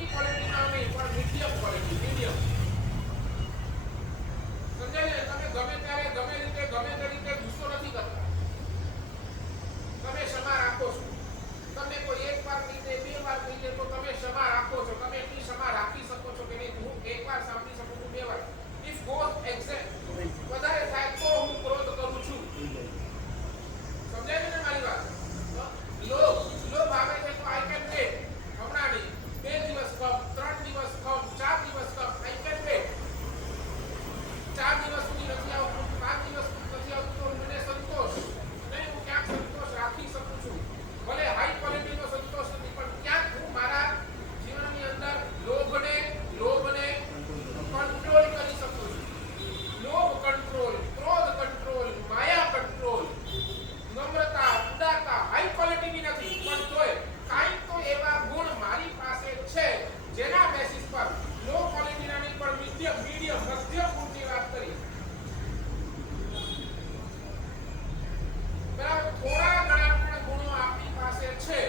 મોટી ક્વોલિટીના નહીં પણ મીડિયમ ક્વોલિટી, મીડિયમ. સમજાય ને? તમે ગમે ત્યારે ગમે રીતે ગમે તે રીતે ગુસ્સો નથી કરતા. તમે ક્ષમા રાખો છો. તમે કોઈ એક વાર કહી દે, બે વાર કહી દે તો તમે ક્ષમા રાખો છો. તમે એટલી ક્ષમા રાખી શકો છો કે નહીં? હું એક વાર સાંભળી શકું છું, બે વાર. ઇફ ગોઝ એક્ઝેક્ટ વધારે થાય તો હું ક્રોધ કરું છું. સમજાય છે ને મારી વાત? લોભ આવે છે તો આઈ કેન વેટ. હમણાં નહીં, 2 દિવસ કમ, 3 દિવસ કમ, 4 દિવસ કમ, આઈ કેન વેટ. 4 દિવસ સુધી નથી આવતું, 5 દિવસ નથી આવતું તો મને સંતોષ નહીં. હું ક્યાંક સંતોષ રાખી શકું છું. ભલે હાઈ ક્વોલિટીનો સંતોષ નથી પણ ક્યાંક હું મારા જીવનની અંદર લોભને કંટ્રોલ કરી શકું છું. લોભ કંટ્રોલ, ક્રોધ કંટ્રોલ, માયા કંટ્રોલ, નમ્રતા, ઉદારતા હાઈ ક્વોલિટીની નથી પણ તોય કાંઈક તો એવા ગુણ મારી પાસે છે જેના બેસિસ પર લો ક્વોલિટીના નહીં પણ મીડિયમ મધ્યમ ગુણની વાત કરી. બરાબર? થોડા ઘણા પણ ગુણો આપણી પાસે છે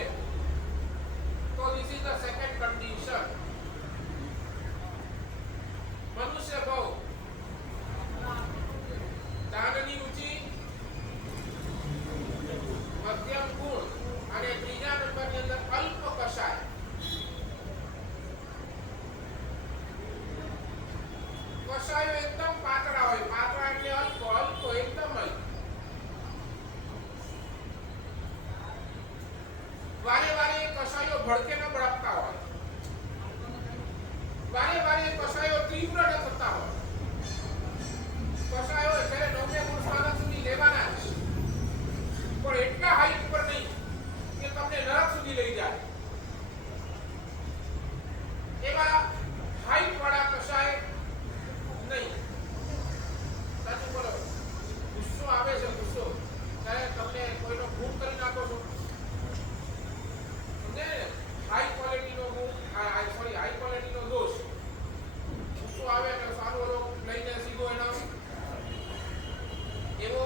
તો this is the second condition. મનુષ્ય ભાવ, દાનની ઊંચી, મધ્યમ ગુણ અને ત્રીજા નંબરની અંદર અલ્પ કશાય. કશાયો એકદમ પાતળા હોય, પાતળા એટલે અલ્પ, અલ્પ એકદમ અલ્પ. વારે કશાયો ભડકે ન બળકતા હોય, વારે કશાયો તીવ્ર ન થતા હોય. કશાયો જ્યારે 9 ગુણ સ્વાદન સુધી લેવાના છે પણ એટલા હાઈટ પર નહીં કે તમને નરક સુધી લઈ જાય. એવા હાઈટ વાળા કશાય નહીં. સાચું બોલો. ગુસ્સો આવે છે, ગુસ્સો ત્યારે તમને કોઈનો ખૂન કરી નાખો છો. સમજે ને? હાઈ ક્વોલિટીનો ગુણ, હાઈ ક્વોલિટીનો દોષ. ગુસ્સો આવે એટલે સારું ઓલો લઈને સીધો એના એવો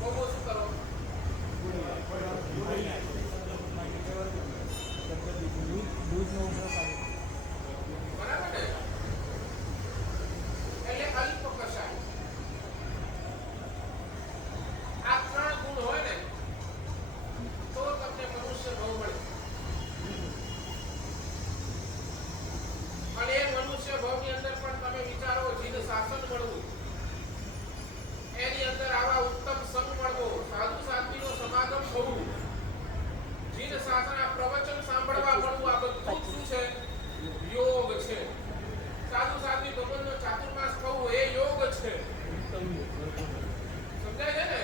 મોમો શું કરો? બરાબર ને? એટલે અલ્પ કશાય. આ 3 ગુણ હોય ને તો તમને મનુષ્ય ભાવ મળે. અને એ મનુષ્ય ભાવની અંદર પણ તમે વિચારો જીન શાસન મળવું, એની અંદર આવા ઉત્તમ સંગ મળવો, સાધુ સાધ્વીનો સમાગમ થવું, જીન શાસન આ પ્રવચન સાંભળવા મળવું, આ બધું શું છે? યોગ છે. સાધુ સાધ્વી ભગવાનનો ચાતુર્માસ થવું એ યોગ છે. સમજાય છે ને?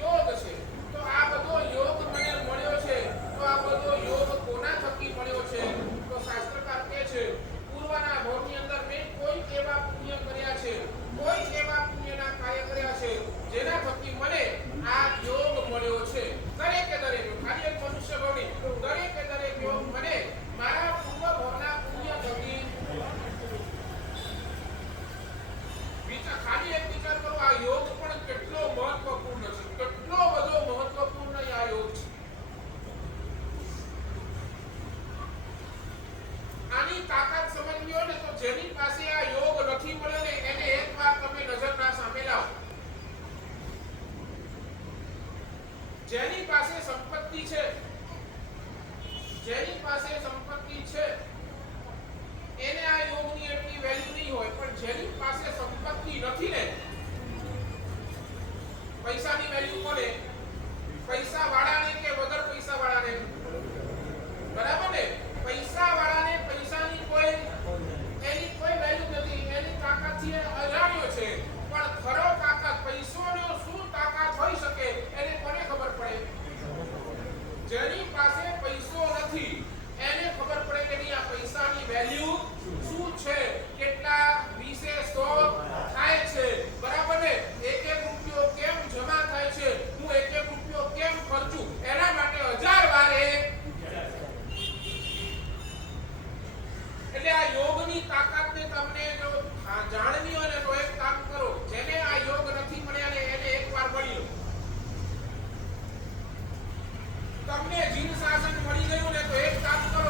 યોગ છે. તો આ બધો યોગ મને મળ્યો છે. તો આ બધો યોગ કોના થકી મળ્યો છે? તો શાસ્ત્રકાર કહે છે પૂર્વના ભવની અંદર મેં કોઈ એવા પુણ્ય કર્યા છે, કોઈ એવા પુણ્યના કાર્ય કર્યા છે જેના થકી મને આ યોગ મળ્યો છે. દરેકે દરેક, ખાલી એક મનુષ્ય ભવની, દરેકે દરેક યોગ મને મારા પૂર્વ ભવના પુણ્ય થકી. ખાલી એક વિચાર કરો, આ યોગ પણ કેટલો મહત્વપૂર્ણ છે, કેટલો બધો મહત્વપૂર્ણ આ યોગ છે. આની તાકાત સમજવી હોય ને તો જેની પાસે આ યોગ નથી મળ્યો ને એને એકવાર તમે નજરના સામે લાવો. જેની પાસે સંપત્તિ છે, જેની પાસે સંપત્તિ છે એને આ યોગની એટલી વેલ્યુ નહીં હોય, પણ જેની પાસે સંપત્તિ નથી ને, પૈસાની વેલ્યુ કોને? પૈસા વાળાને કે વગર પૈસા વાળાને? બરાબર ને? પૈસા વાળાને પૈસાની એની કોઈ વેલ્યુ નથી, એની તાકાતથી અજાણ્યો છે. પણ ખરો તાકાત, પૈસોનો શું તાકાત હોઈ શકે એને કોને ખબર પડે? જેની પાસે પૈસો નથી એને ખબર પડે કે નહીં આ પૈસાની વેલ્યુ શું છે, કેટલા 20 100 થાય છે. બરાબર ને? એક રૂપિયો કેમ જમા થાય છે, હું એક રૂપિયો કેમ ખર્ચું, એના માટે 1000 વાર એટલે આ યોગની તાકાતને તમને જો જાણવી હોય ને તો એક કામ કરો, જેને આ યોગ નથી મળ્યા ને એને એકવાર મળી લો. તમને જીન શાસન મળી ગયું ને તો એક કામ કરો,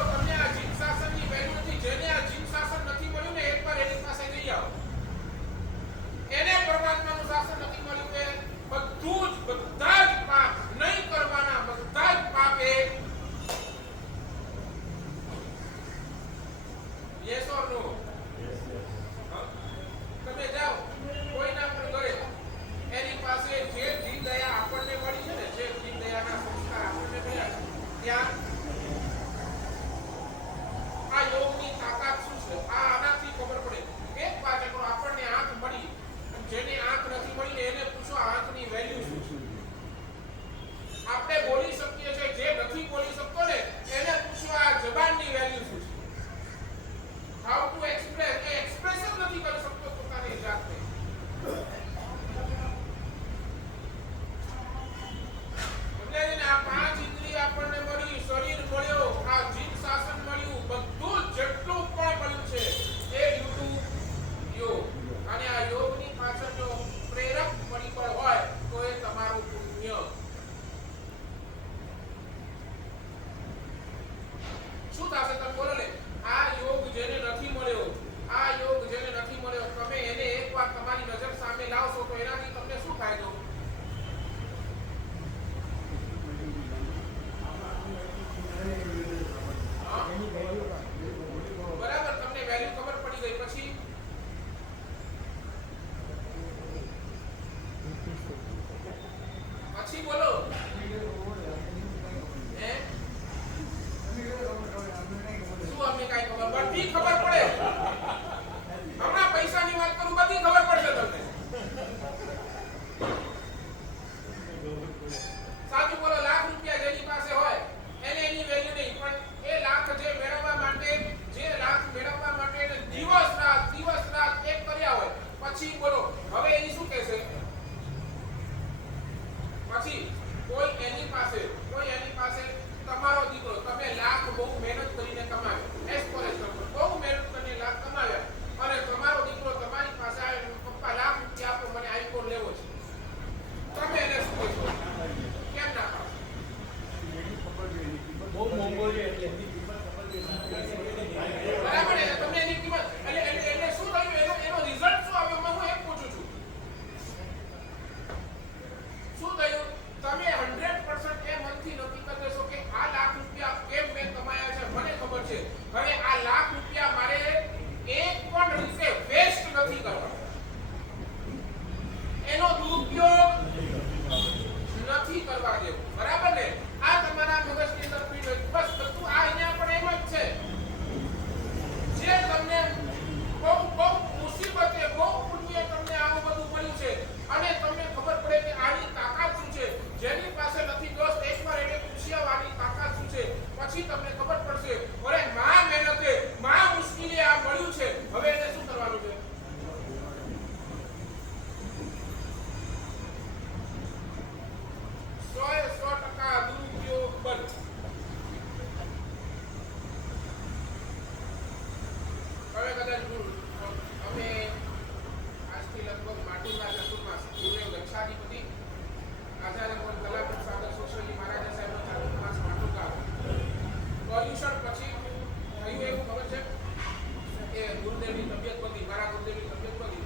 છે એ ગુરુદેવની તબિયત બગડી, મારા ગુરુદેવની તબિયત બગડી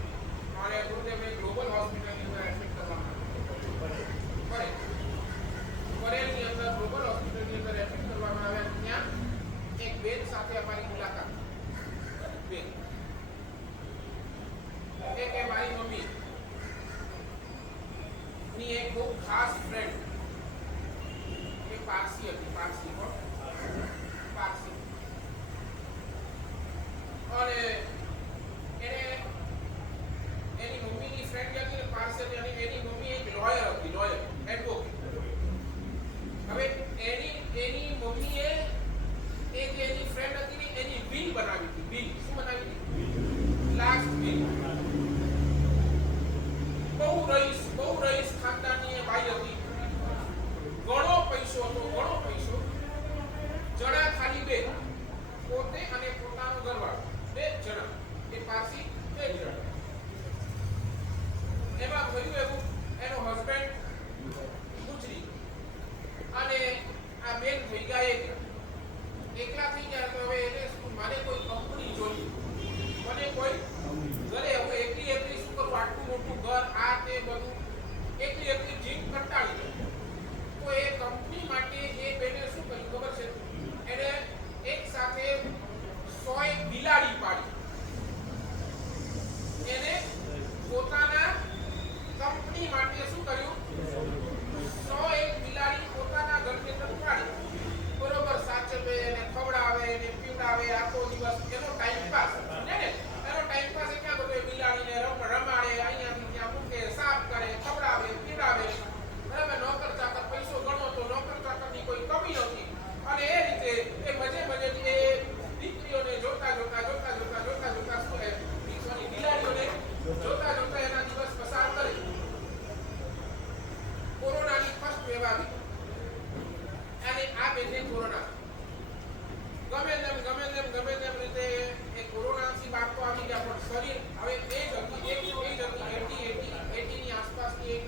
અને ગુરુદેવને ગ્લોબલ હોસ્પિટલની અંદર એડમિટ કરવામાં આવ્યા. પરેલની અંદર ગ્લોબલ હોસ્પિટલની અંદર એડમિટ કરવામાં આવ્યા. ત્યાં એક બેન સાથે અમારી મુલાકાત. બેન એક એ મારી મમ્મી ની એક બહુ ખાસ ફ્રેન્ડ, એ પારસી હતી, પારસી અને એને એની મમ્મીની ફ્રેન્ડ હતી ને પારસી હતી અને એની મમ્મી એક લોયર હતી, લોયર એડવોકેટ. હવે એની મમ્મીએ એ જે એની ફ્રેન્ડ હતી ને એની વિલ બનાવી હતી. વિલ શું બનાવી હતી? Last will. બહુ રઈસ ખાનદાનની એ બાઈ હતી. ઘણો પૈસો હતો, ઘણો પૈસો. જણા ખાલી બે, પોતે અને પોતાનો ઘરવાળો, બે જણા. એ પારસી, બે જણા. એમાં થયું એવું, એનો હસબન્ડ ગુજરી અને આ બેન થઈ ગયા એકલા થઈ ગયા. તો હવે એને મારે કોઈ કંપની જોઈએ, મને કોઈ ઘરે હવે એકલી શું કરું, આટલું મોટું ઘર, આ તે બધું એકલી જીવ કંટાળી ગઈ. તો એ કંપની માટે એ બેને શું કર્યું ખબર છે? એને એક સાથે 100 બિલાડી પાડી. એને પોતાના કંપની માટે શું કર્યું? 101 બિલાડી પોતાના ઘરની અંદર પાડી. બરોબર, સાચવે એને, ખવડાવે એને, પીવડાવે, આખો દિવસ એનો ટાઈમ પાસ. એનો ટાઈમ પાસ એ ક્યાં બધો? બિલાડીને રમાડે, અહીંયાથી ત્યાં મૂકે, સાફ કરે, ખવડાવે, પીવડાવે. બરાબર, નોકર ચાકર પૈસો ગણો તો નોકર ચાકરની કોઈ કમી નથી. અને એ રીતે એ મજેથી એ દીકરીઓને જોતા શું બિલાડીઓને જોતા એના દિવસ પસાર કરે. કોરોનાની ફર્સ્ટ વેવ આવી અને આ બેને કોરોના ગમે તેમ રીતે એ કોરોનાથી બાળકો આવી ગયા, પણ શરીર હવે એ જ હતી 80 આસપાસની એક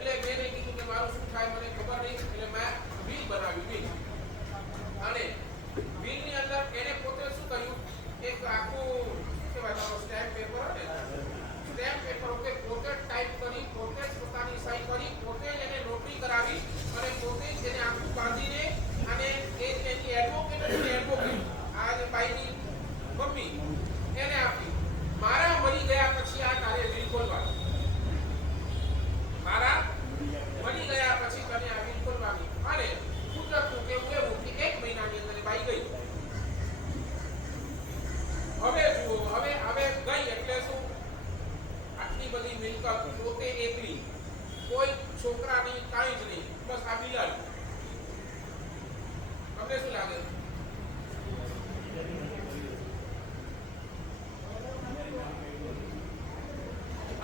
એટલે મેં કીધું કે મારું શું થાય મને ખબર નહીં. એટલે મેં બિલ બનાવ્યું, બિલ. અને બિલની અંદર એને પોતે શું કર્યું, એક આખું કહેવાય સ્ટેમ્પ પેપર ને, સ્ટેમ્પ પેપર પોતે ટાઈપ કરી, પોતે જ પોતાની સહી કરી, પોતે જ એને નોટરી કરાવી અને પોતે જ એને આખું બાંધીને અને એ એની એડવોકેટ આ જે બાઈની મમ્મી એને આપી. મારા મરી ગયા પછી આ તારે બિલ ખોલવાનું, મારા મરી ગયા પછી તને આ બિલ ખોલવાની. અને કુદરતનું કેવું એવું કે 1 મહિનાની અંદર બાઈ ગઈ. હવે જુઓ, હવે ગઈ એટલે શું? આટલી બધી મિલકત પોતે એકલી, કોઈ છોકરાની કાંઈ જ નહીં, બસ આ બિલાડી. તમને શું લાગે?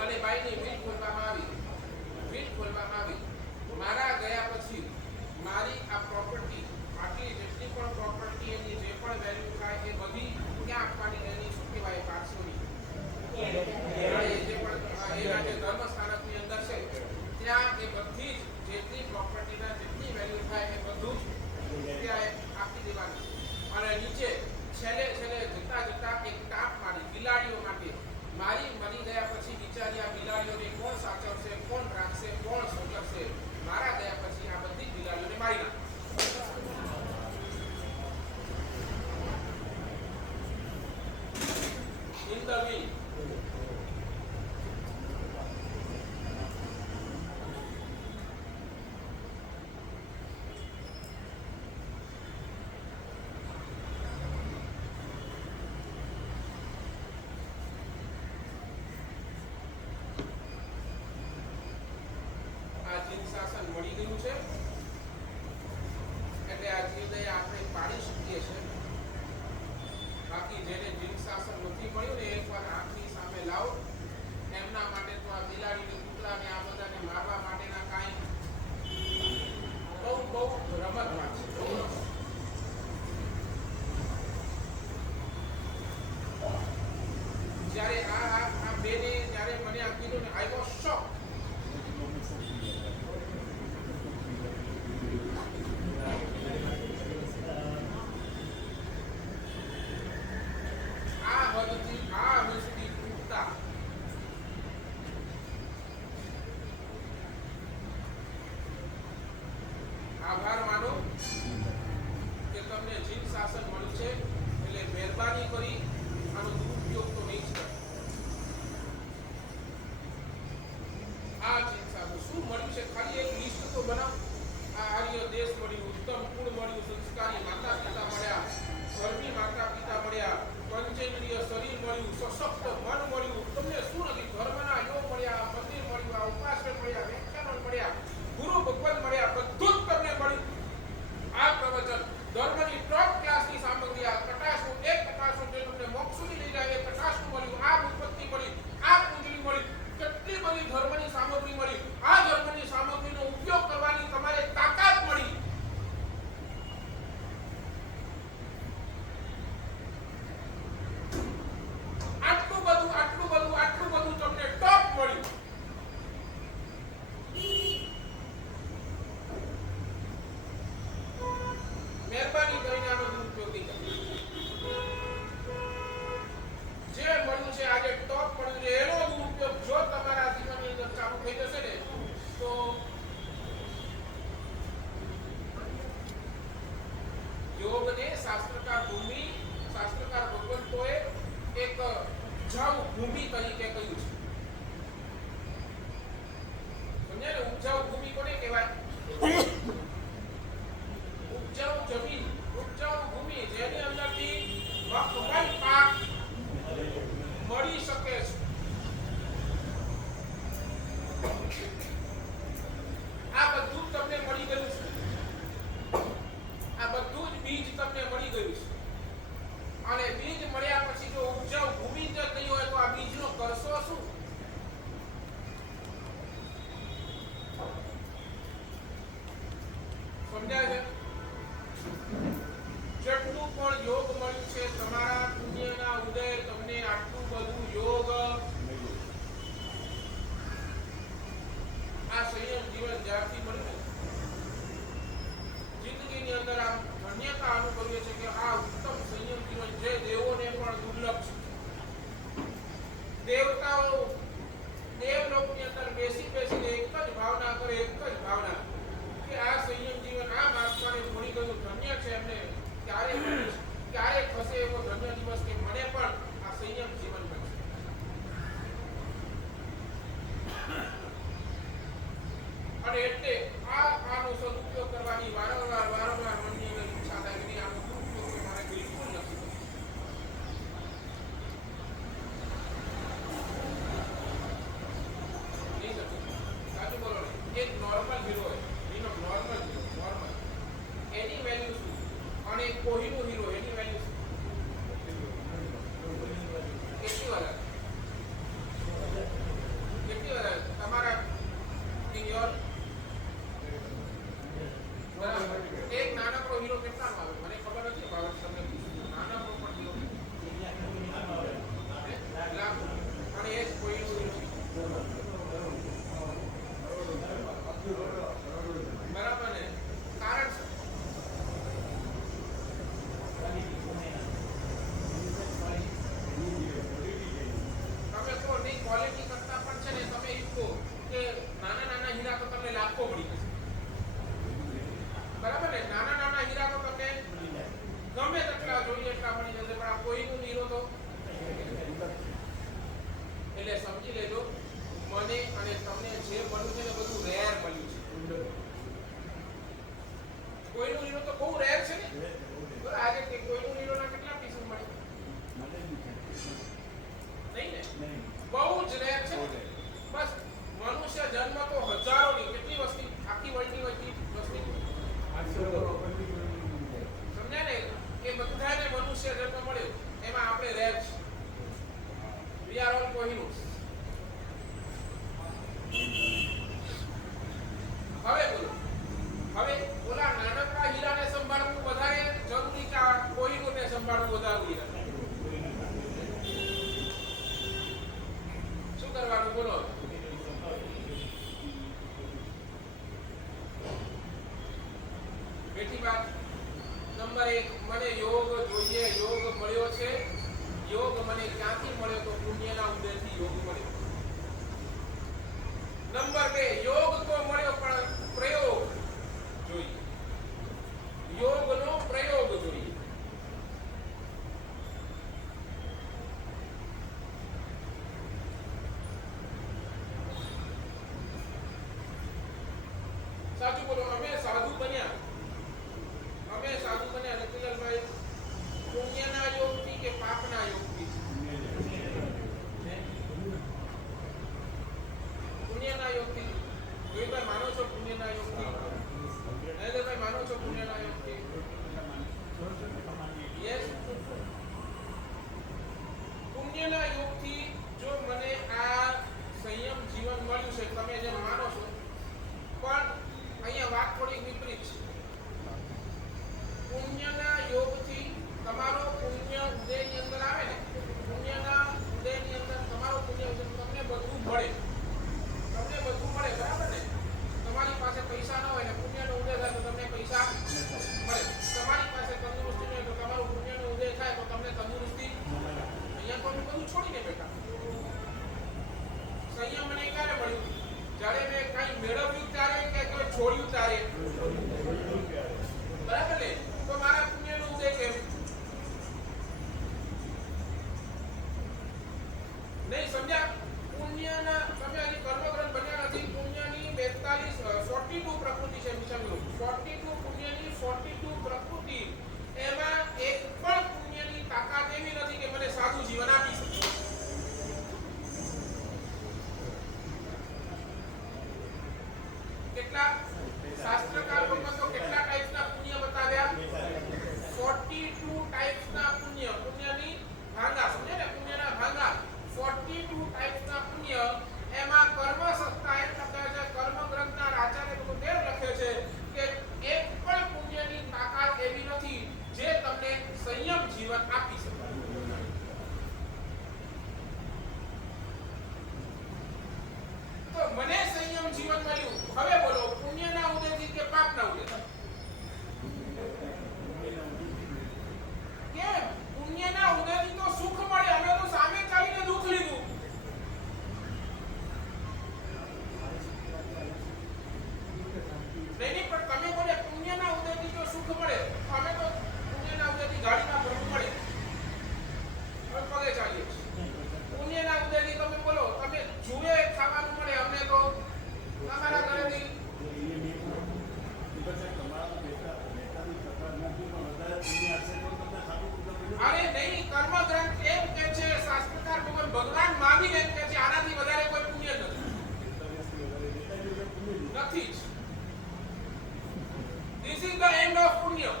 અને બાઈની બિલ ખોલવામાં આવી. મારા ગયા પછી મારી આ પ્રોપર્ટી, આટલી જેટલી પણ પ્રોપર્ટી એની જે પણ વેલ્યુ થાય એ બધી ક્યાં આપવાની? એની શું કહેવાય, પારસોની જે પણ એના જે ધર્મસ્થાનકની અંદર છે ત્યાં એ બધી જ જેટલી પ્રોપર્ટીના જેટલી વેલ્યુ થાય એ બધું જ ત્યાં આપી દેવાનું. અને નીચે છેલ્લે જતા એક ટાંક મારી બિલાડીઓ માટે. મારી મરી ગયા પછી બિચારી આ બિલાડીઓને કોણ સાચવશે, કોણ રાખશે, કોણ સચવશે? મારા ગયા પછી આ બધી બિલાડીઓને મારી નાખે. In the will. આ જીન શાસન મળી ગયું છે એટલે આ જીવદયા આપણે પાડી શકીએ છીએ. બાકી જેને જીન શાસન નથી મળ્યું ને એકવાર આંખની સામે લાવો, એમના માટે તો આ બિલાડીને, કૂતરાને, આ બધાને મારવા માટેના કાંઈ બહુ રમતમાં છે. જ્યારે આ બેને જ્યારે મને આ કીધું ને, આઈ વોઝ શોક. મહેરબાની કરી આનો દુરુપયોગ તો નહીં જ કરે. આ ચિંતા શું મળ્યું છે ખાલી એક લિસ્ટ તો બનાવ. આ આર્ય દેશ મળ્યું, ઉત્તમ કુળ મળ્યું, સંસ્કારી માતા પિતા મળ્યા, ધર્મી માતા પિતા મળ્યા, પંચેન્દ્રિય શરીર મળ્યું, સશક્ત મન મળ્યું. તમને શું નથી? ધર્મના યોગ મળ્યા, મંદિર મળ્યું, આ ઉપાસક મળ્યા, વ્યાખ્યાનો મળ્યા, ગુરુ ભગવાન મળ્યા, બધું જ તમને મળ્યું. આ પ્રવચન ધર્મની ટોપ ક્લાસની સામગ્રી, આ કટાશનું એક કટાશનું જે તમને મોક્ષ સુધી લઈ જાય એ કટાશનું મળ્યું, આ ઉત્પત્તિ મળી, આ પૂંજરી મળી, કેટલી બધી ધર્મની સામગ્રી મળી. આ ધર્મની સામગ્રીનો ઉપયોગ કરવાની તમારે તાકાત મળી. આટલું બધું તમને ટોપ મળ્યું. મહેરબાની કરીને આનો દુરુપયોગ નહીં કરો. જે મળ્યું છે આજે ટોપ મળ્યું છે એનો દુરુપયોગ જો તમારા જીવનની અંદર ચાલુ થઈ જશે ને તો યોગને શાસ્ત્રકાર ભગવંતોએ એક ઉપજાઉ ભૂમિ તરીકે કહ્યું છે. સમજ્યા ને? ઉપજાઉ ભૂમિ કોને કહેવાય? ઉપજાઉ જમીન, ઉપજાઉ ભૂમિ જેની અંદરથી મકમલ પાક મળી શકે છે. આ બધું જ તમને મળી ગયું છે. આ બધું જ બીજ તમને મળી ગયું છે. અને બીજ મળ્યા પછી જો ઉપજાઉ ભૂમિ જ નહીં હોય તો આ બીજનો કરશો શું? સમજાય છે? જેટલું પણ યોગ મળ્યું છે તમારા પુણ્યના ઉદય તમને આટલું બધું યોગ આ સંયમ જીવન જ્યારથી મળ્યું જિંદગીની અંદર આમ ધન્યતા અનુભવીએ છે કે આ ઉત્તમ સંયમ જીવન જે દેવોને પણ દુર્લભ છે. દેવતાઓ દેવલોકની અંદર બેસીને એક જ ભાવના કરે, એક જ ભાવના કે આ સંયમ જીવન આ માર્ગને મળી ગયું, ધન્ય છે. એમને ક્યારે થશે એવો ધન્ય દિવસ કે મને પણ આ સંયમ જીવન મળશે. અને એટલે આનો સદુપયોગ કરવાની વારંવાર મનની અંદર ઈચ્છા થાય કે આનો દુરુપયોગ મારે બિલકુલ નથી. સાચું બોલો ને? એક નોર્મલ હીરો હોય, નોર્મલ એની વેલ્યુ શું? અને કોહિનૂર હીરો એની વેલ્યુ શું? કેટલી વધારે તમારા એક નાનકડો હીરો કેટલાનો આવે મને ખબર નથી. ભાવ તમને નાનકડો પણ હીરો અને એ કોહિનૂર હીરો બરાબર ને? કારણ શું? તમે કહો નહીં ક્વોલિટી કરતા પણ છે ને તમે એ કહો કે નાના હીરા તો તમને લાખો મળી જશે. બરાબર ને? નાના હીરા તો તમને ગમે તેટલા જોઈએ એટલા મળી જશે, પણ આ કોઈનું હીરો તો એટલે સમજી લેજો મને અને તમને જે મળ્યું છે ને બધું રેર મળ્યું છે. કોઈનું હીરો તો બહુ રેર છે ને. આજે કોઈનું હીરોના કેટલા પીસ મળે? નહીં ને? બહુ જ રેર છે. બસ મનુષ્ય જન્મ તો હજારોની કેટલી વસ્તી આખી વર્લ્ડની વસ્તી સમજ્યા ને? એ બધાને મનુષ્ય જન્મ મળ્યો એમાં આપણે રેર છે. We are all Kohinoors. હવે બોલો, હવે ઓલા નાનકડા હીરાને સંભાળવું વધારે જરૂરી કે કોહિનૂરને સંભાળવું વધારે? શું કરવાનું બોલો? બેઠી વાત નંબર 1, મને યોગ જોઈએ, યોગ મળ્યો છે. યોગ મને ક્યાંથી મળ્યો? તો પુણ્યના ઉદયથી યોગ મળ્યો. નંબર 2, યોગ તો મળ્યો પણ પ્રયોગ જોઈએ. યોગનો પ્રયોગ જોઈએ. બોલો અમે સાધુ બન્યા નકીલાલભાઈ પુણ્યના યોગથી કે પાપના યોગથી? પુણ્યના યોગથી. જોઈભાઈ માનો છો પુણ્યના યોગથી? નરેન્દ્રભાઈ માનો છો પુણ્યના યોગથી? યસ. પુણ્યના યોગથી જો મને આ સંયમ જીવન મળ્યું છે તમે જેમ માનો છો, પણ અહીંયા વાત થોડી વિપરીત છે. પુણ્યના યોગથી તમારો પુણ્ય ઉદયની અંદર આવે ને, પુણ્યના ઉદયની અંદર તમારો પુણ્ય ઉદય તમને બધું મળે, બરાબર ને? તમારી પાસે પૈસા ન હોય ને પુણ્યનો ઉદય થાય તો તમને પૈસા મળે. તમારી પાસે તંદુરસ્તી ન હોય તો તમારું પુણ્યનો ઉદય થાય તો તમને તંદુરસ્તી. અહીંયા તો બધું છોડીને બેઠા. સંયમ મને ક્યારે મળ્યું? જ્યારે મેં કઈ મેળવ્યું ત્યારે કે કોઈ છોડ્યું ત્યારે. બરાબર ને? તો મારા પુણ્યનો ઉદય કેમ નહીં સમજ્યા? પુણ્યના તમે હજી કર્મગ્રંથ બન્યા નથી. પુણ્યની 42 પ્રકૃતિ છે. સમજો 42 પુણ્યની 42 પ્રકૃતિ. એમાં એક પણ પુણ્યની તાકાત એવી નથી કે મને સાદું જીવન આપી શકે. કેટલા શાસ્ત્રકાર લોકો તો કેટલા ટાઈપ્સના પુણ્ય બતાવ્યા? 42 ટાઈપ્સના પુણ્ય. પુણ્યની ભાંગા, સમજે ને? પુણ્યના ભાંગા 42 ટાઈપ્સના પુણ્ય. એમાં કર્મ સત્તા એમ લખે છે, કર્મ ગ્રંથના આચાર્ય લોકો તેમ લખે છે કે એક પણ પુણ્યની તાકાત એવી નથી જે તમને સંયમ જીવન આપી શકે. તો મને સંયમ જીવન મળ્યું. હવે બોલો પુણ્યના ઉદયથી કે પાપના ઉદયથી? કેમ? પુણ્યના ઉદયથી તો સુખ મળે. અમે તો સામે ચાલીને દુઃખ લીધું. નહીં પણ તમે બોલે પુણ્યના ઉદયથી જો સુખ મળે, અમે તો પુણ્યના ઉદયથી ગાડીમાં ભરવું પડે, પગે ચાલીએ. પુણ્યના ઉદયથી તમે બોલો તમે જુએ ખાવાનું મળે, અમને તો તમારા ઘરેથી. અરે નહીં, કર્મ ગ્રંથ એમ કે છે, શાસ્ત્રકાર ભગવાન મહાવીર એમ કે છે આનાથી વધારે કોઈ પુણ્ય નથી જ. This is the end of punya.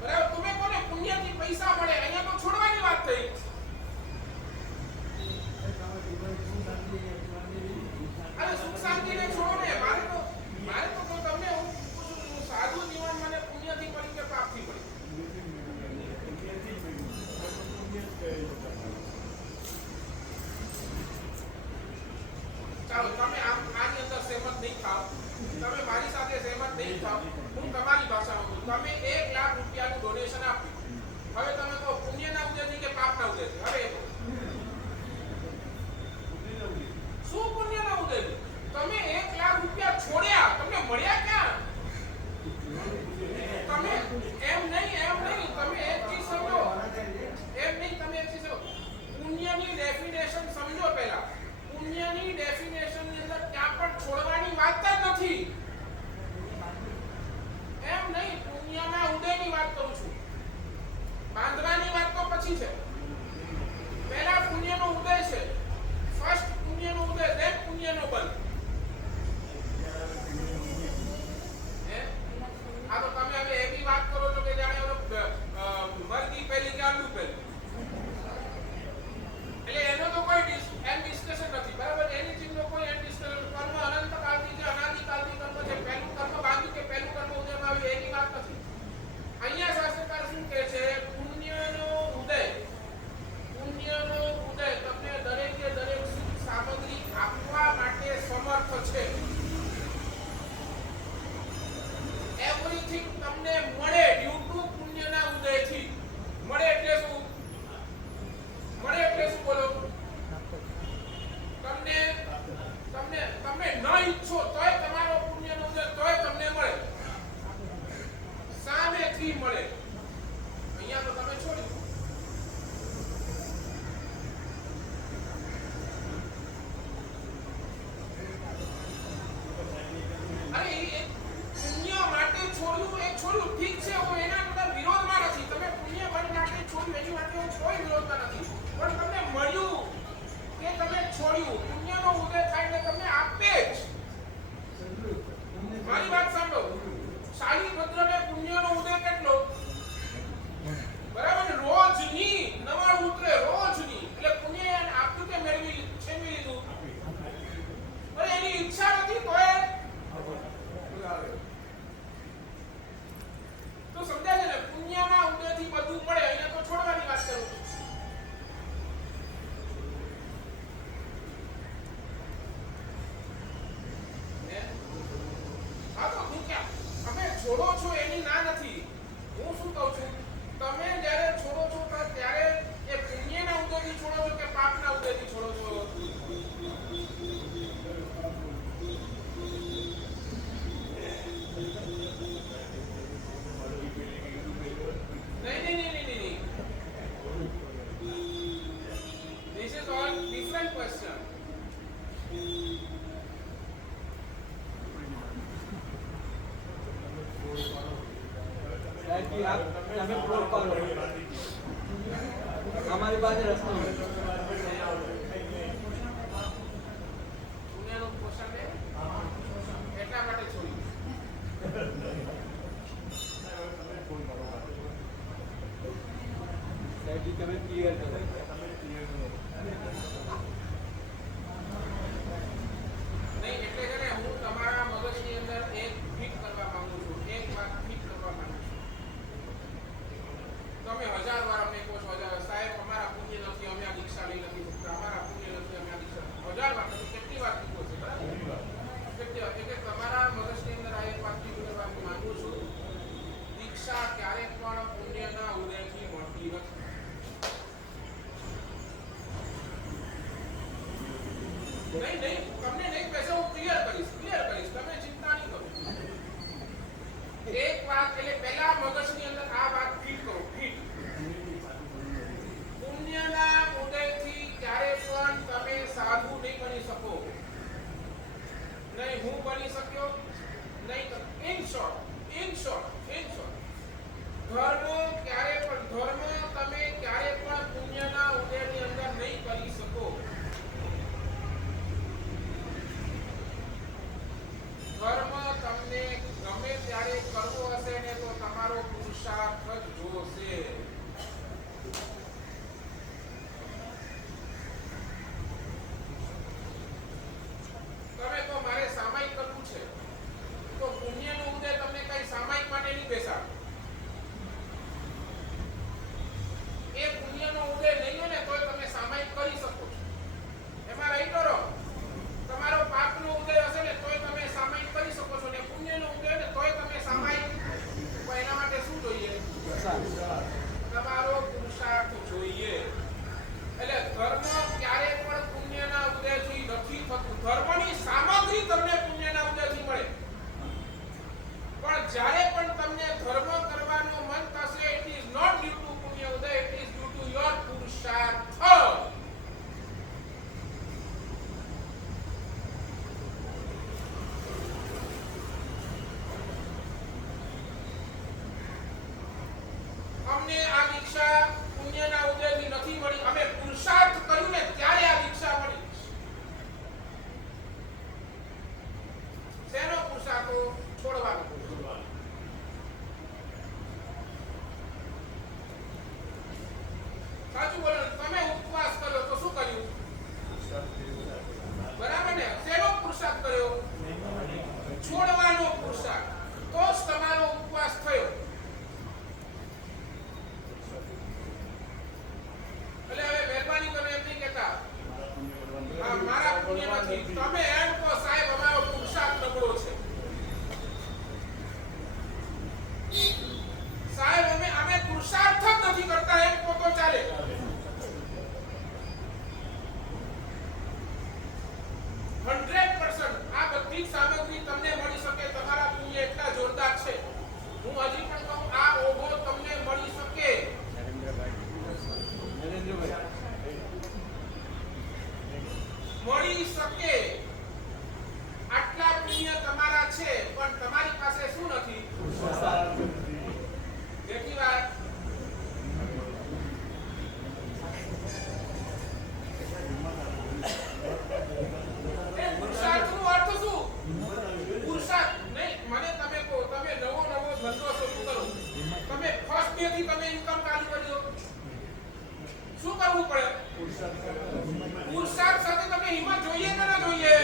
બરાબર? તમે કોને પુણ્યથી પૈસા મળે? અહીંયા તો છોડવાની વાત થઈ. અરે સુખ શાંતિને છોડો ને. મારે તો તમને હું પૂછું છું, સાધુ જીવન મને પુણ્યથી મળી કે પાપથી મળી? ચાલો તમે આની અંદર સહેમત નહીં થાવ, તમે મારી સાથે સહેમત નહીં થાવ, હું તમારી ભાષામાં બોલું. તમે 1 લાખ રૂપિયાનું ડોનેશન આપ્યું. હવે તમે કહો પુણ્યના ઉદયથી કે પાપના ઉદયથી? હવે એ કહો શું પુણ્યના ઉદયથી? તમે 1 લાખ રૂપિયા છોડ્યા, તમને મળ્યા ક્યાં? તમે એમ નહીં તમે એક ચીજ સમજો. તમે એક ચીજ સમજો. પુણ્યની ડેફિનેશન સમજો પહેલા. પુણ્યની ડેફિનેશન ની અંદર ક્યાં પણ છોડવાની વાત જ નથી. એમ નહીં, પુણ્યના ઉદયની વાત કરું છું. બાંધવાની વાત તો પછી છે. પહેલા પુણ્યનો ઉદય છે. ફર્સ્ટ પુણ્યનો ઉદય, દેન પુણ્યનો બંધ. આ તો તમે હવે એવી વાત કરો છો કે જાણે મરઘી પહેલી કે અંડું પહેલું. એટલે એનો તો કોઈ એન્ડ ડિસ્કશન નથી. બરાબર? એની ચીજનો કોઈ એન્ડ ડિસ્કશન. કર્મ અનંત કાળથી છે, અનાદિ કાળથી કર્મ છે. પહેલું કર્મ બાંધ્યું કે પહેલું કર્મ ઉદયમાં આવ્યું એની વાત નથી. અહીંયા શાસ્ત્રકાર શું કહે છે? પુણ્યનો ઉદય તમને દરેકે દરેક સુખ સામગ્રી આપવા માટે સમર્થ છે. એવરીથિંગ તમને મળે ડ્યુ ટુ પુણ્યના ઉદયથી. મળે એટલે શું? બોલો? તમે ન ઈચ્છો તોય તમારો પુણ્યનો ઉદય તોય તમને મળે, સામેથી મળે. અહીંયા તો તમે છોડી. છોડો છો એની ના નથી. હું શું કહું છું, તમે જ્યારે છોડો છો ત્યારે એ પુણ્યના ઉદયથી છોડો છો કે પાપના ઉદયથી છોડો છો? નહીં. This is all different question. हमारी बात रस्ता પુણ્યનું પોષણ એટલા માટે છોડ્યું. તમે ક્લિયર કરો. નહીં એટલે છે ને, હું તમારા મગજની અંદર એક ફિટ કરવા માંગુ છું, એક વાત ફિટ કરવા માંગુ છું. તમે 1000 વાર અમને કહો છો, સાહેબ અમારા પુણ્ય નથી, અમે આ દીક્ષા લઈ નથી શકતા, અમારા પુણ્ય નથી, અમે આ દીક્ષા. 1000 વાર તમે કેટલી વાર કીધો છે, બરાબર? કેટલી વાર? એટલે તમારા મગજની અંદર આ એક વાત ફિટ કરવા માંગુ છું, દીક્ષા ક્યારેક પણ પુણ્યના ઉદયથી મળતી નથી. નહીં તમને નહીં પૈસા હું ક્લિયર કરીશ, તમે ચિંતા નહીં કરો. એક વાત એટલે પહેલા મગજની અંદર આ વાત ફિટ કરો, ફિટ. પુણ્યના ઉદયથી ક્યારે પણ તમે સાધુ નહીં બની શકો. નહીં હું બની શક્યો નહીં. ઇન શોર્ટ ધર્મ ક્યારે પણ તમે ક્યારે પણ પુણ્યના ઉદયની અંદર નહીં કરી શકો. ધર્મ તમને ગમે ત્યારે કરવો હશે ને તો તમારો પુરુષાર્થ જ જોશે. તમે તો મારે સામાયિક કરવું છે તો પુણ્યનો ઉદય તમને કઈ સામાયિક માટે નહીં બેસાડે. એ પુણ્યનો ઉદય નહીં હોય ને તોય તમે સામાયિક કરી શકો છો. એમાં રહી કરો. તમારો પાપનો ઉદય હશે ને તોય તમે સામાયિક કરી શકો છો ને પુણ્યનો ઉદય ને તોય તમે સામાયિક. પણ એના માટે શું જોઈએ? તમારો પુરુષાર્થ જોઈએ. એટલે ધર્મ ક્યારે પણ પુણ્યના ઉદયથી નથી થતું. ધર્મની સામગ્રી તમને પુણ્યના ઉદયથી મળે. પણ જ્યારે પણ તમને ધર્મ કરવાનો મન થશે, it is not due to પુણ્ય ઉદય, it is due to your પુરુષાર્થ. અમને આ દીક્ષા પુણ્યના ઉદયથી નથી મળી, અમે પુરુષાર્થ કર્યું ને ત્યારે આ દીક્ષા મળી. શેનો પુરુષાર્થ? છોડવાનો. સાચું બોલો. તમે ઉપવાસ કર્યો તો શું કર્યું? બરાબર ને? શેનો પુરુષાર્થ કર્યો? છોડવાનો પુરુષાર્થ. તો જ તમારો ઉપવાસ થયો. એટલે હવે મહેરબાની કરીને એમ નહીં કહેતા મારા પુણ્ય નથી. તમે એમ કહો સાહેબ અમારો પુરુષાર્થ નબળો છે. સાહેબ અમે પુરુષાર્થ જ નથી કરતા એમ કહો તો ચાલે. 100% આ બધી જ સામગ્રી તમને મળી શકે. તમારા પુણ્ય એટલા જોરદાર છે. હું હજી પણ કહું, આ ઓઘો તમને મળી શકે. મળી શકે. આટલા પુણ્ય તમારા છે પણ તમારી પાસે શું નથી? કેટલી વાર? પુરુષાર્થનો અર્થ શું? પુરુષાર્થ નહીં. મને તમે કહો, તમે નવો ધંધો શરૂ કરો, તમે ફર્સ્ટ ડે થી તમે ઇન્કમ ચાલુ કરી દો, શું કરવું પડે? પુરુષાર્થ સાથે તમે હિંમત જોઈએ કે ના જોઈએ?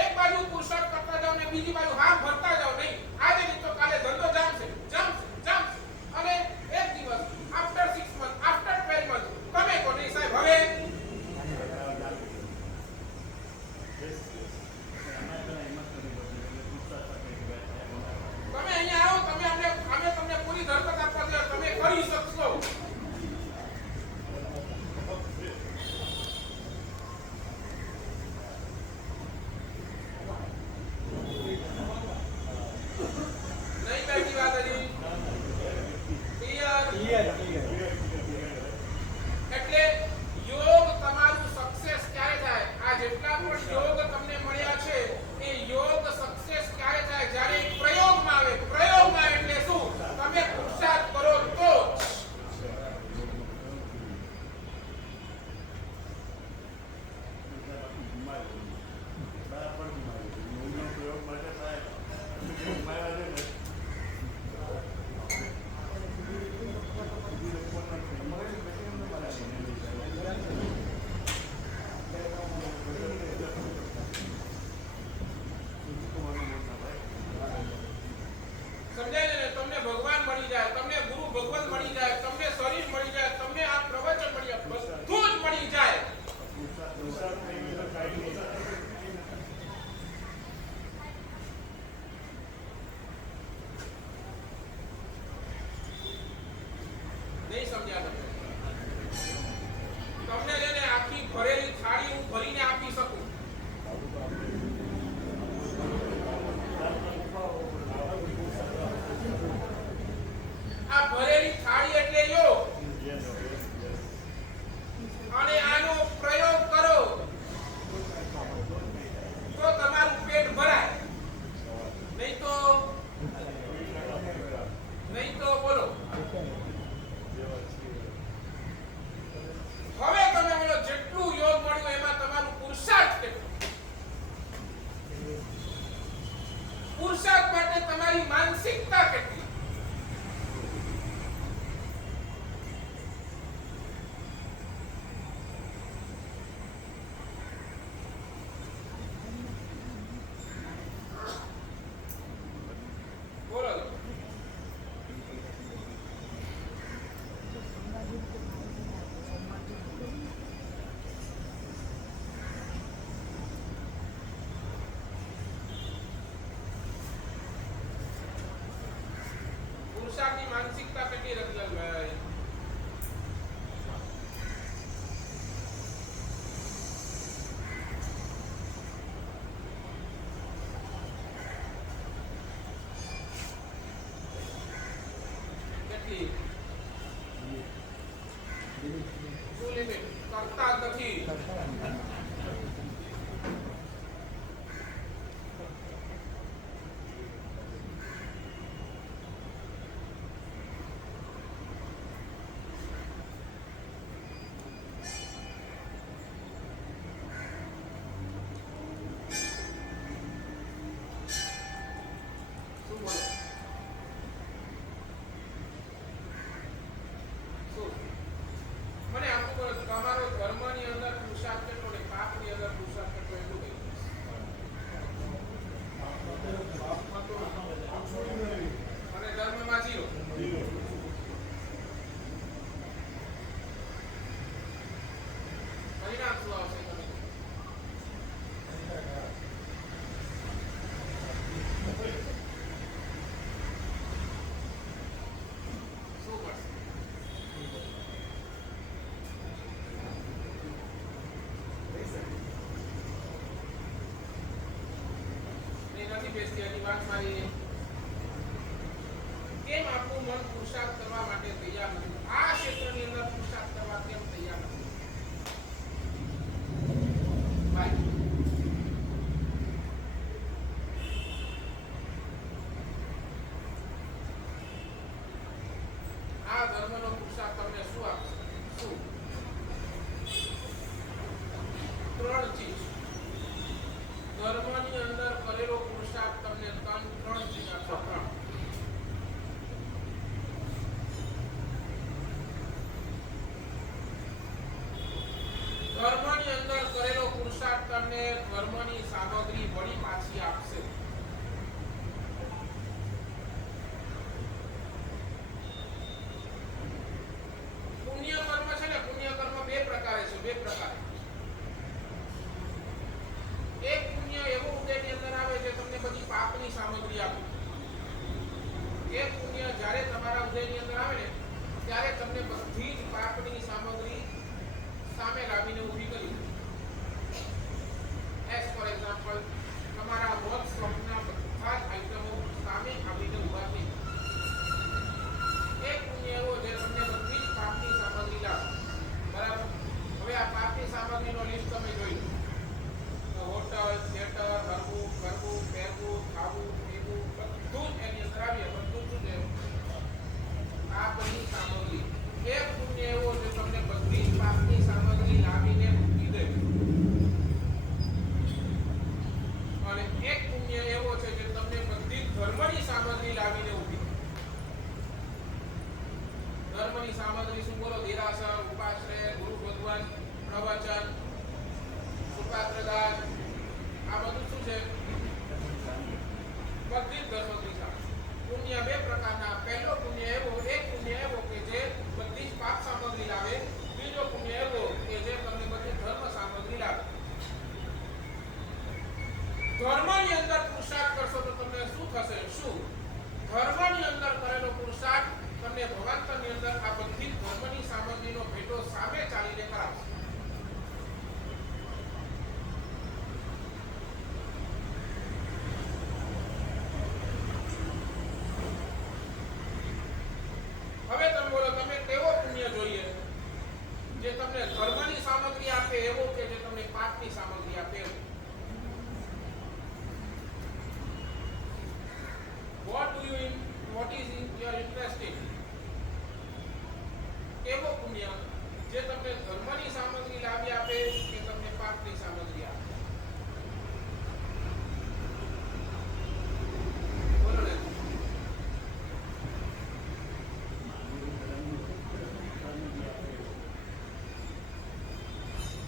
એક બાજુ પુરુષાર્થ કરતા જાઓ ને બીજી બાજુ હાથ ભરતા જાઓ. નહીં આજે નહીં તો કાલે ધંધો જામશે. અને એક દિવસ આફ્ટર 6 મંથ, આફ્ટર 12 મંથ તમે કહો નહીં સાહેબ હવે સમજ્યા તમને જેને આખી ભરેલી થાળી હું ભરીને આપી શકું આ ભરેલી થાળી એટલે યોગ અને આનો પ્રયોગ કરો તો તમારું પેટ ભરાય નહીં તો બોલો હવે તમે બોલો જેટલું યોગ મળ્યું એમાં તમારું પુરુષાર્થ કેટલું પુરુષાર્થ માટે તમારી માનસિકતા કેટલી પુરુષાર્થની માનસિકતા કેટલી રતનભાઈ કેટલી શું લિમિટ કરતા નથી મને આપું બોલો તમારો ધર્મની અંદર પુરુષાર્થ કેટલો ને પાપની અંદર પુરુષાર્થ કેટલો એટલું કહી અને ધર્મમાં 0 પરિણામ શું આવશે તમે શું મળશે નથી બેસતી એની વાત મારી કેમ આપણું મન પુરુષાર્થ કરવા માટે તૈયાર નથી આ ક્ષેત્રની અંદર પુરુષાર્થ કરવા કેમ તૈયાર નથી ભાઈ આ ધર્મનો પુરુષાર્થ તમને શું આપશે શું ત્રણ ચીજ ધર્મની અંદર કરેલો પુરુષાર્થ તમને ત્રણ ચીજ આપશે ધર્મની અંદર કરેલો પુરુષાર્થ તમને ધર્મની સામગ્રી વળી પાછી આપશે પુણ્ય કર્મ છે ને પુણ્ય કર્મ બે પ્રકારે છે એક પુણ્ય એવું ઉદયની અંદર આવે છે તમને બધી પાપની સામગ્રી આપે એક પુણ્ય જ્યારે તમારા ઉદયની અંદર આવે ને ત્યારે તમને બધી જ પાપની સામગ્રી સામે લાવીને ઊભી કરી એઝ ફોર એક્ઝામ્પલ તમારા મોત સ્વપ્નના બધા જ આઈટમો સામે આવીને ઊભા થઈ એક પુણ્ય એવો જે તમને બધી જ પાપની સામગ્રી લાવે બરાબર હવે આ પાપની સામગ્રીનો લિસ્ટ તમે જોઈ લો હોટલ થિયેટર હરવું કરવું પહેરવું ખાવું પીવું બધું જ એની અંદર આવીએ બધું શું છે પાપની સામગ્રી એક પુણ્ય એવો જે તમને બધી જ પાપની સામગ્રી લાવીને મૂકી દે અને એક પુણ્ય એવો છે જે તમને બધી ધર્મની સામગ્રી લાવીને ઊભી ધર્મની સામગ્રી શું બોલો દેરાસર ઉપાશ્રય ગુરુ ભગવાન પ્રવચન સુપાત્રદાન આ બધું શું છે બધી જ ધર્મની સામગ્રી પુણ્ય બે પ્રકારના પહેલો પુણ્ય એવો એક પુણ્ય એવો કે જે બધી જ પાપ સામગ્રી લાવે બીજો પુણ્ય એવો કે જે તમને બધી ધર્મ સામગ્રી લાવે ધર્મની અંદર પુરુષાર્થ કરશો તો તમને શું થશે શું ધર્મની અંદર કરેલો પુરુષાર્થ તમને ભગવાનની અંદર આ બધી ધર્મની what is your interest in? કેવો પુણ્ય જે તમને ધર્મની સામગ્રી લાવી આપે કે તમને પાપની સામગ્રી આપે? બોલો ને.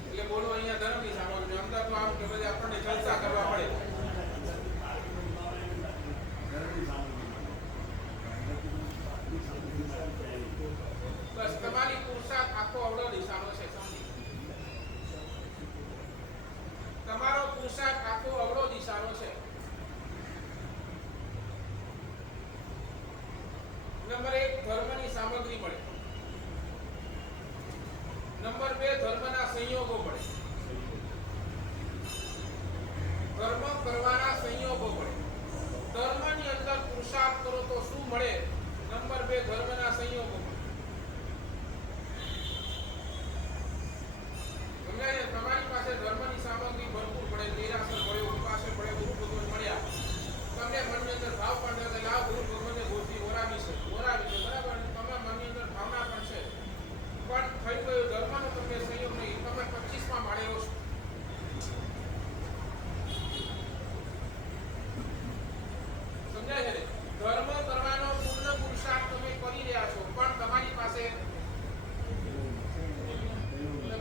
એટલે બોલો અહીંયા ધર્મની સામગ્રી, અંદર તો આમ કે બધે આપણને જલસા કરવા પડે. બસ તમારી પુરુષાર્થ આખો અવળો દિશાનો છે, સમજી. તમારો પુરુષાર્થ આખો અવળો દિશાનો છે. નંબર 1 ધર્મની સામગ્રી મળે. નંબર 2 ધર્મના સંયોગો મળે. ધર્મ કરવાના સંયોગો મળે. ધર્મની અંદર પુરુષાર્થ કરો તો શું મળે? નંબર 2 ધર્મના સંયોગો મળે. સમજાય ને? તમારી પાસે ધર્મની સામગ્રી ભરપૂર પડે, નિરાશર પડે, ઉપવાસે પડે, ગુરુ ભગવાન મળ્યા, તમને મનની અંદર ભાવ પણ થાય કે લાવ ગુરુ ભગવાનને ગોતી ઓરાવી છે, બરાબર? અને તમારા મનની અંદર ભાવના પણ છે, પણ થઈ ગયો ધર્મનો તમને સંયોગ નહીં, તમે 25માં માળે રહો છો. સમજાય છે ને? ધર્મ કરવાનો પૂર્ણ પુરુષાર્થ તમે કરી રહ્યા છો, પણ તમારી પાસે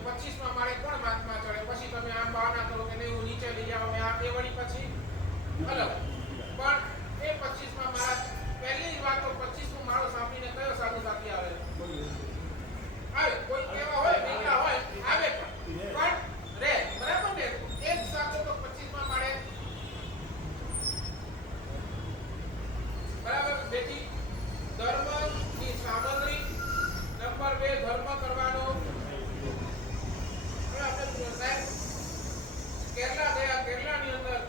25માં માળે કોણ વાતમાં ચડે? પછી તમે આમ બહાના કરો કે નહીં હું નીચે લઈ જાવ, આ એ વળી પછી અલગ. પણ એ 25માં માળા પહેલી વાત તો 25મો માળો સાંભળીને કયો સાધુ સાથી આવે? આવે કોઈ કેવા હોય બેઠા હોય આવે પણ રે, બરાબર ને? એક સાથે તો 25માં માળે બરાબર બેટી. ધર્મની સામગ્રી. નંબર 2 ધર્મ કરવાનો. કેરલા ગયા, કેરલાની અંદર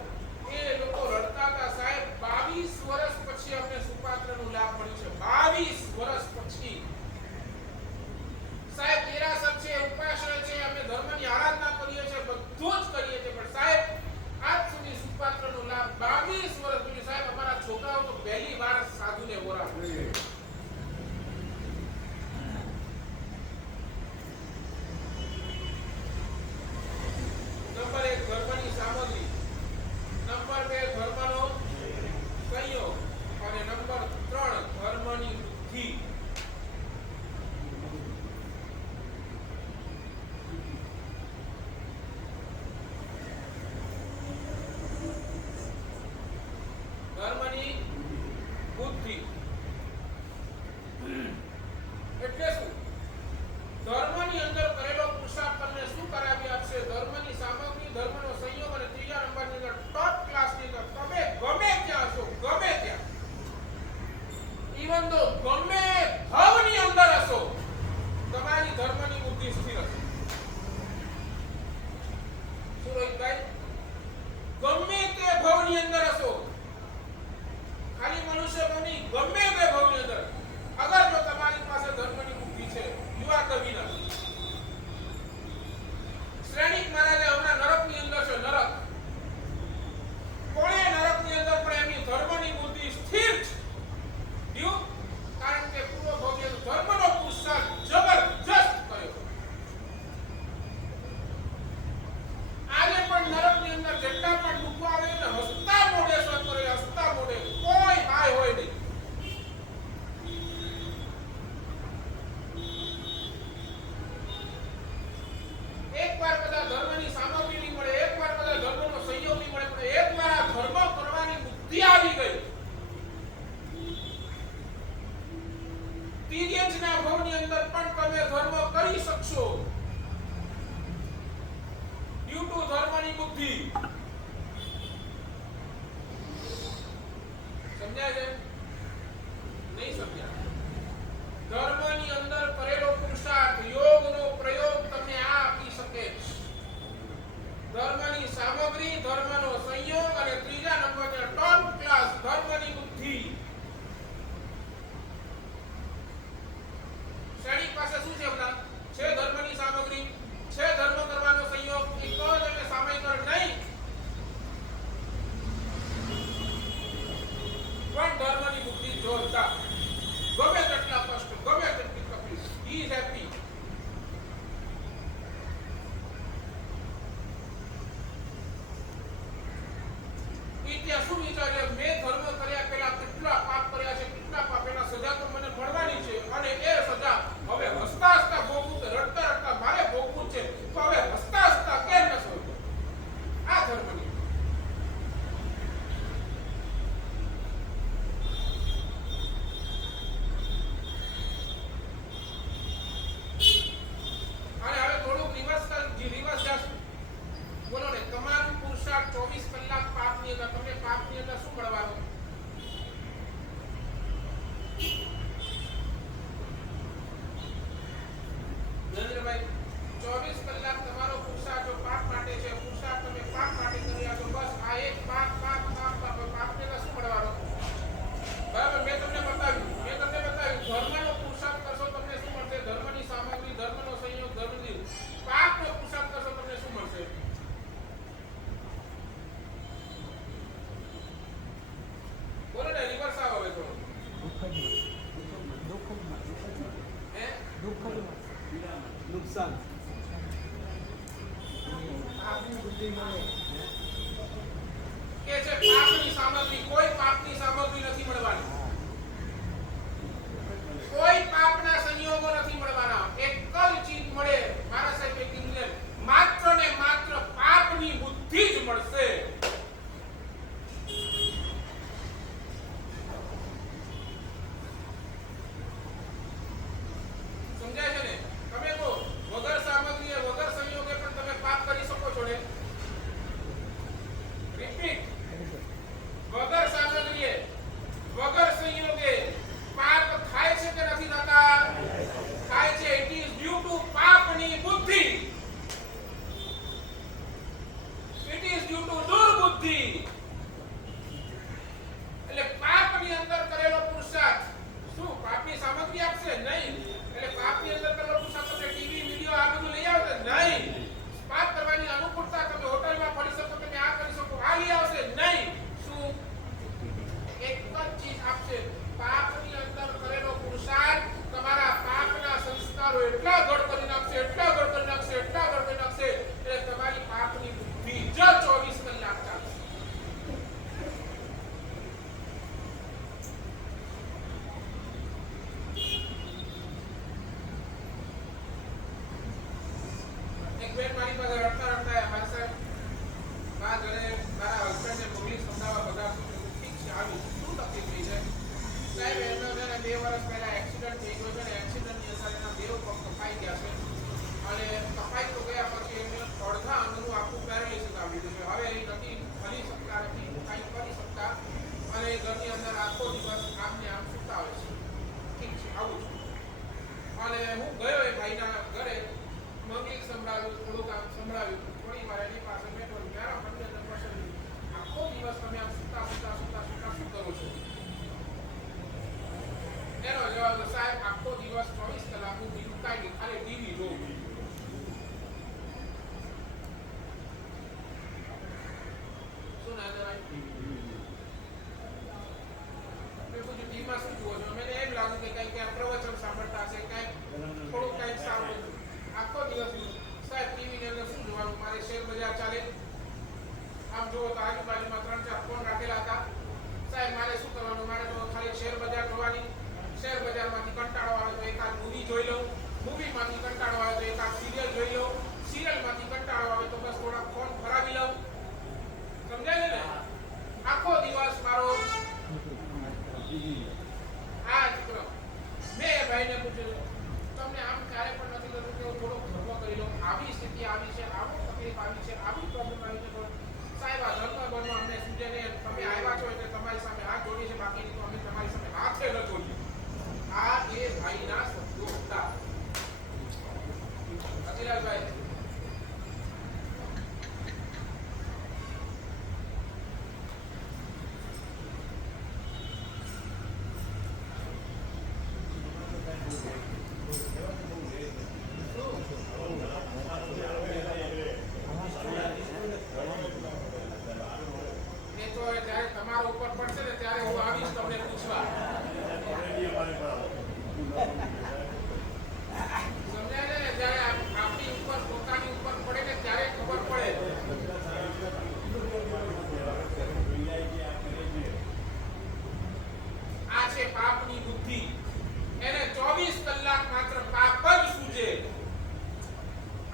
એ લોકો રડતા હતા, સાહેબ 22 વર્ષ પછી અમને સુપાત્રનો લાભ મળ્યો છે. 22 વર્ષ પછી સાહેબ નિરાશર છે, ઉપાસના છે, અમે ધર્મની આરાધના કરીએ છીએ, બધું જ કરીએ છીએ, પણ સાહેબ આજ સુધી સુપાત્રનો લાભ 22 વર્ષ પછી. સાહેબ અમારા છોકરાઓ તો પહેલી વાર સાધુને ઓરાવે. નંબર 1 ધર્મની સામગ્રી. નંબર 2 ધર્મનો સંયોગ. અને નંબર 3 ધર્મની બુદ્ધિ. ધર્મની બુદ્ધિ એટલે શું? ધર્મની અંદર કરેલો પુરુષાર્થ તમને શું કરાવી આપશે? ધર્મની સામગ્રી, ધર્મનો સંયોગ અને ત્રીજા નંબરની અંદર ટોપ ક્લાસની અંદર તમે ગમે ત્યાં હશો, ગમે ત્યાં, ઈવન તો ગમે ભાવની અંદર હશો, તમારી ધર્મની બુદ્ધિ સ્થિર હશે. શું રોહિતભાઈ? ગમે તે ભાવની અંદર હશો, ખાલી મનુષ્ય ભાવની ગમે તે ભાવની અંદર, અગર જો તમારી પાસે ધર્મની બુદ્ધિ છે, યુવા કવિના શ્રેણિક મહારાજે હમણાં નરકની અંદર છે, નરક કોણે નરકની અંદર પણ એમની ધર્મની બુદ્ધિ સ્થિર છે. યુ કારણ કે પૂર્વ ભોગ્ય ધર્મનો પુરુષાર્થ જબરજસ્ત કર્યો. આજે પણ નરકની અંદર જેટલા પણ દુઃખો આવે ને હસતા મોઢે સહન કરે, હસતા મોઢે, કોઈ હાય હોય નહીં. એકવાર બધા ધર્મની સામગ્રી નહીં મળે, એકવાર બધા ધર્મનો સંયોગ નહીં મળે, પણ એકવાર આ ધર્મ કરવાની બુદ્ધિ આવી ગઈ, તિર્યજના ભાવની અંદર પણ તમે ધર્મ કરી શકશો ડ્યુ ટુ ધર્મની બુદ્ધિ. સમજાય છે? નહીં સમજ્યા? ધર્મની અંદર કરેલો પુરુષાર્થ, યોગનો પ્રયોગ તમને આ આપી શકે. ધર્મની સામગ્રી, ધર્મનો સંયોગ અને ત્રીજા નંબરની ટોપ ક્લાસ ધર્મની બુદ્ધિ. સૈનિક પાસે શું છે? બધા છે ધર્મની નુકસાન. કે છે પાપની સામગ્રી, કોઈ પાપની સામગ્રી નથી મળવાની, કોઈ પાપના સંયોગો નથી મળવાના. એક જ ચીજ મળે, મારા સાહેબે કીધું છે, માત્ર ને માત્ર પાપની બુદ્ધિ જ મળશે. સમજાય છે ને? તમે કહો વગર સામગ્રીએ વગર સંયોગે પણ તમે પાપ કરી શકો છો ને? રિપીટ, વગર સામગ્રીએ વગર સંયોગે પાપ થાય છે કે નથી થતા? થાય છે. ઇટ ઇઝ ડ્યુ ટુ પાપની બુદ્ધિ. ઇટ ઇઝ ડ્યુ ટુ દુર્બુદ્ધિ. એટલે પાપની અંદર કરેલો પુરુષાર્થ શું પાપની સામગ્રી આપશે? નહીં. એટલે પાપની અંદર કરેલો પુરુષાર્થ તમને ટીવી વિડિયો આ બધું લઈ આવશે? નહીં. પાપ કરવાની અનુકૂળતા તમે હોટલમાં ફરી શકો, તમે આ કરી શકો, આ લઈ આવશે? નહીં. શું? એક જ ચીજ આપશે. પાપની અંદર કરેલો પુરુષાર્થ તમારા પાપના સંસ્કારો એટલા ગઢ કરી નાખશે, એટલા ગઢ કરી નાખશે, એટલા ગઢ કરી નાખશે, એટલે તમારી પાપની બુદ્ધિ જ 24 કલાક ચાલશે. એક બેન મારી પાસે રડતા રડતા મારા સાહેબ બા ઘરે મારા હસબન્ડને મોગલી સમજાવવા બધા ઠીક છે, આવી શું તકલીફ થઈ છે સાહેબ? એમનો છે ને 2 વર્ષ પહેલા એક્સિડન્ટ થઈ ગયો છે ને, એક્સિડન્ટની અસર એના બેવ પગ કપાઈ ગયા છે, અને કપાઈ તો ગયા પછી એમને અડધા અંગનું આખું પેરાલિસિસ આવી ગયું છે. હવે એ નથી હલી શકતા, નથી કાંઈ કરી શકતા, અને ઘરની અંદર આખો દિવસ આમને આમ સૂતા હોય છે. ઠીક છે, આવું છે. અને હું ગયો એ ભાઈના ઘરે, મંગલિક સંભળાવ્યું, થોડુંક આમ સંભળાવ્યું, થોડી વાર એની પાસે બેઠો, મારા મને અંદર પસંદ આખો દિવસ તમે આમ સૂતા સૂતા સૂતા સૂતા શું કરો છો? એનો જવાબ, સાહેબ આખો દિવસ 24 કલાક હું બીજું કાંઈ નહીં, ખાલી ટીવી જોઉં. શું ના જવાય? મેં પૂછ્યું ટીવીમાં શું જુઓ છો? મને એમ લાગ્યું કે કંઈક પ્રવચન સાંભળતા હશે, કંઈક થોડુંક કંઈક સાંભળ્યું. આખો દિવસ સાહેબ ટીવીની અંદર શું જોવાનું? મારે શેર બજાર ચાલે, આમ જુઓ તો આજુબાજુમાં 3-4 ફોન રાખેલા હતા. સાહેબ મારે શું કરવાનું? મારે તો ખાલી શેર બજાર જોવાની. શેર બજારમાંથી કંટાળો આવે તો એકાદ મૂવી જોઈ લઉં, મૂવીમાંથી કંટાળો આવે તો એકાદ સિરિયલ જોઈ લઉં, સિરિયલમાંથી કંટાળો આવે તો બસ થોડા ફોન ફરાવી લઉં. સમજાય છે ને? આખો દિવસ મારો આ જ ક્રમ. મેં એ ભાઈને પૂછ્યું, તમને આમ ક્યારે પણ નથી થતું કે હું થોડો ધર્મ કરી લઉં? આવી સ્થિતિ આવી છે, આવું તકલીફ આવી છે, આવી પ્રોબ્લેમ આવી છે, તો સાહેબ આ ધર્મ બનવા અમને સૂચે ને, તમે આવ્યા છો એટલે તમારી સામે હાથ જોડી છે, બાકી તો અમે તમારી સામે હાથે ન જોડીએ. આ એ ભાઈના શબ્દો હતા. અતિલાલભાઈ ત્યારે તમારા ઉપર પડશે ને ત્યારે હું આવીશ તમને પૂછવા. સમજાય ને? જ્યારે આપણી ઉપર પોતાની ઉપર પડે ને ત્યારે ખબર પડે. આ છે પાપની બુદ્ધિ. એને 24 કલાક માત્ર પાપ જ સૂજે.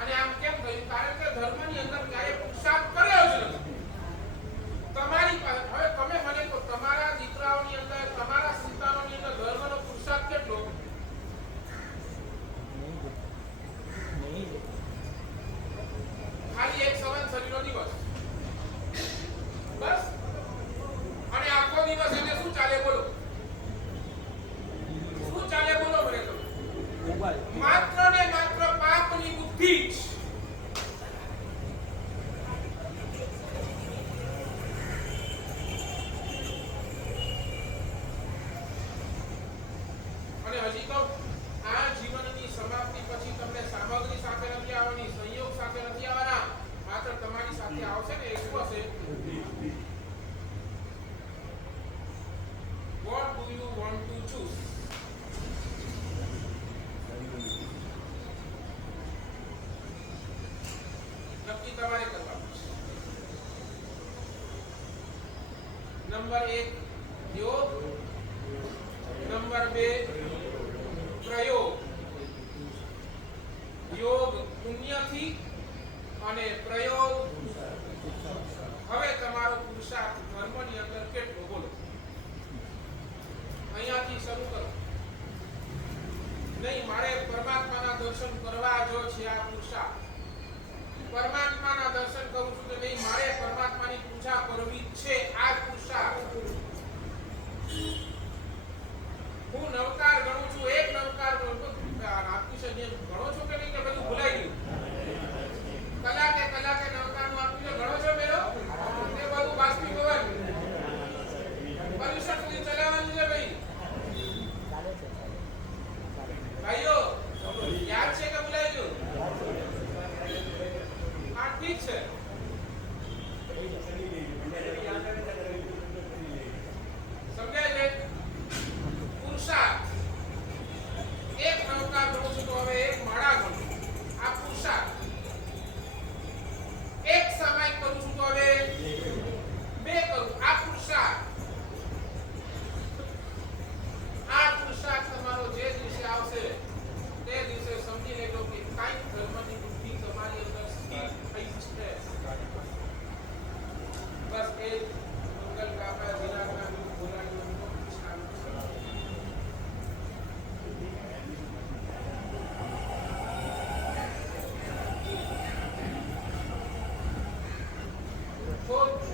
અને આમ કેમ થયું? કારણ કે ધર્મની અંદર ક્યારે પુરુષાર્થ કર્યો જ નથી. તમારી પાસે હવે તમે મને કહો, તમારા દીકરાઓની અંદર, તમારા સંતાનોની અંદર ધર્મનો પુરુષાર્થ કેટલો? ખાલી એક સંવત્સરીનો દિવસ બસ. અને આખો દિવસ એને શું ચાલે બોલો? શું ચાલે બોલો મને તો? માત્ર ને માત્ર પાપની બુદ્ધિ જ. હજી તો આ જીવનની સમાપ્તિ પછી તમને સામગ્રી સાથે નથી આવવાની, સંયોગ સાથે નથી આવવાના, માત્ર તમારી સાથે આવશે ને એ શું હશે? What do you want to choose? તમારે કરવાનું છે. નંબર 1 યોગ, નંબર 2 પ્રયોગ. યોગ પુણ્યથી અને પ્રયોગ. હવે તમારો પુરુષાર્થ ધર્મની અંદર કેટલો બોલો. અહીંયાથી શરૂ કરો. નહીં મારે પરમાત્માના દર્શન કરવા જો છે આ પુરુષાર્થ. પરમાત્માના દર્શન કરું છું કે નહીં મારે પરમાત્માની પૂજા કરવી છે આ પુરુષાર્થ. હું નવકાર ગણું છું, એક નવકાર ગણો છો કે નહીં કે બધું ભૂલાઈ ગયું. કલાકે નવકારનું આપ્યું ગણો છો બેરો તે બધું બાષ્પીભવન પર્યુષણ સુધી ચલાવવાનું છે ભાઈ. ભાઈઓ યાદ છે કે ભૂલાઈ ગયું? હા ઠીક છે. સમજાય છે? પુરુષાર્થ એક નવકાર ગણું છું તો હવે એક માળા ગણું. આ પુરુષાર્થ એક સામાયિક કરું છું તો હવે બે કરું. આ પુરુષાર્થ તમારો જે દિવસે આવશે તે દિવસે સમજી લેજો કે કાંઈક ધર્મની બુદ્ધિ તમારી અંદર સ્થિર થઈ છે. બસ એ મંગલ કાપા વિરાગના રૂપ બોલાવીને સારું છે.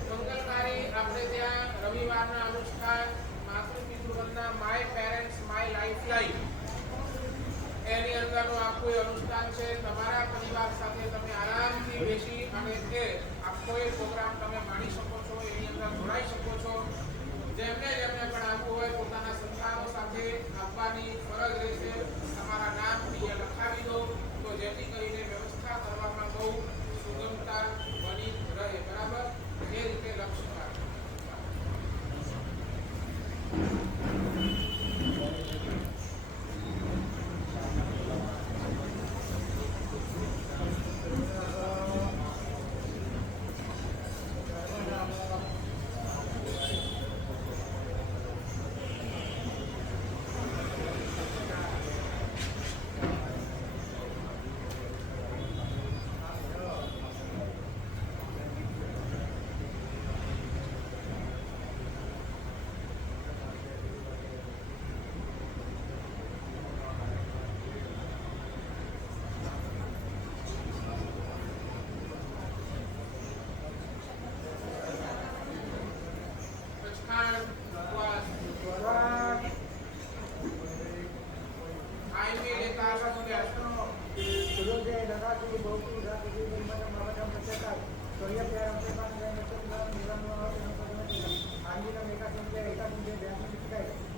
મંગળવારે આપણે ત્યાં રવિવારના અનુષ્ઠાન માતૃપિતૃવંદના માય પેરેન્ટ્સ માય લાઈફલાઈન એની અંદરનું આખું અનુષ્ઠાન છે. તમારા પરિવાર સાથે તમે આરામથી બેસી અને એ આખો પ્રોગ્રામ તમે માણી શકો છો, એની અંદર જોડાઈ શકો છો. જેમને પણ આવવું હોય પોતાના સંતાનો સાથે આવવાની ફરજ રહેશે. તમારા નામ અહીંયા લખાવી દો તો જેથી કરીને વ્યવસ્થા કરવામાં બહુ સુગમતા બની રહે. બરાબર? એ રીતે લક્ષ્ય રાખો.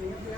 Thank you.